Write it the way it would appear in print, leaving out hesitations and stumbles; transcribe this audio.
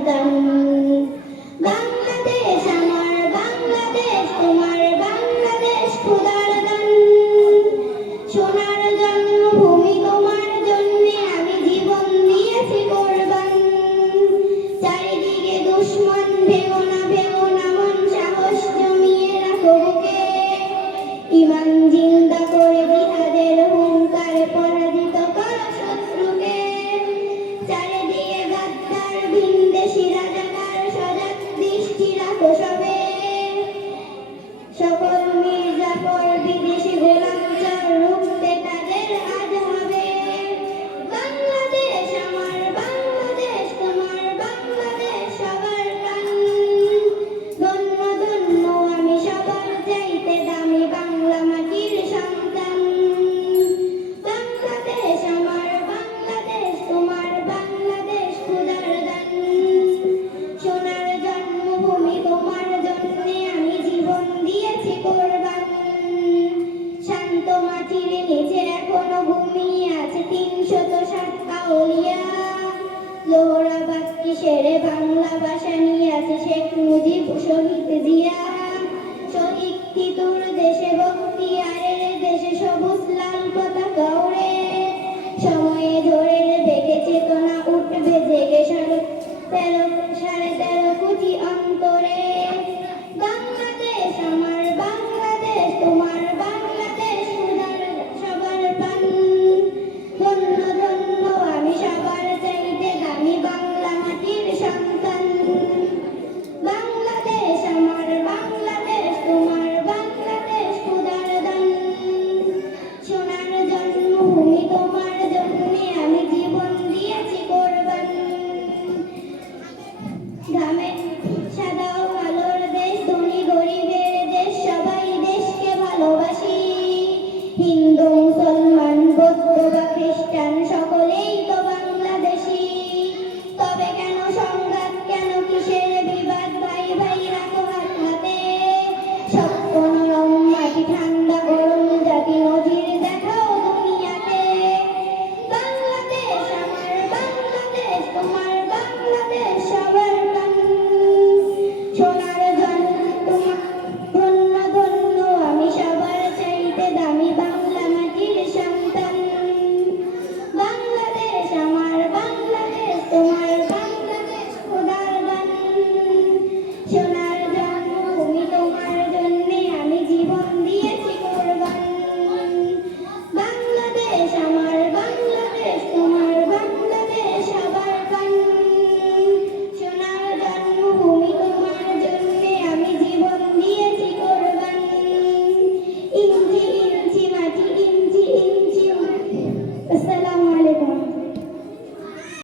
সন্তান। বাংলাদেশ আমার বাংলাদেশ তোমার বাংলাদেশ খোদার দান। সোনার জন্মভূমি তোমার জন্যে আমি জীবন দিয়েছি কোরবান। চারিদিকে দুশ্মন ভেবো না মন, সাহস জমিয়ে রাখো বুকে। ঈমান জিন্দা করে জিহাদের হুঙ্কার পরাজিত করো শত্রুকে। চারিদিকে গাদ্দার ভিনদেশী রাজাকার সজাগ দৃষ্টি রাখো সবে। সকল মির্জাফর বিদেশি গোলামচর রুখতে তাদের আজ হবে। বাংলাদেশ আমার বাংলাদেশ তোমার বাংলাদেশ সবার প্রাণ। ধন্য ধন্য আমি সবার চাইতে দামি বাংলা মাটির সন্তান। বাংলাদেশ আমার বাংলাদেশ তোমার বাংলাদেশ খোদার দান। সোনার জন্মভূমি তোমার জন্যে আমি জীবন দিয়েছি কোরবান। শান্ত মাটির নিচে এখনো ঘুমিয়ে আছে ৩৬০ আউলিয়া। লোহরাবাদ কিশোরে বাংলা ভাষা নিয়ে আছে শেখ মুজিব শহীদ জিয়া।